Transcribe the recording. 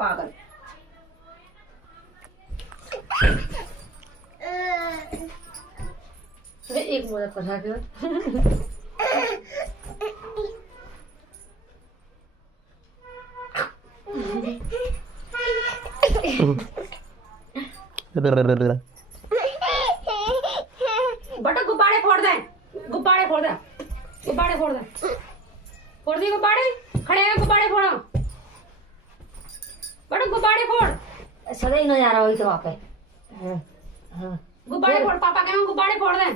पागल। एक मोजा फंसा के बटा गुब्बारे फोड़ दे, गुब्बारे फोड़ दे, गुब्बारे फोड़ दे, फोड़ दी गुब्बारे, खड़े हैं गुब्बारे फोड़ो, बटा गुब्बारे फोड़। सदा ही नजारा हुई तो वहाँ पे गुब्बारे फोड़, पापा कहेंगे गुब्बारे फोड़ दे।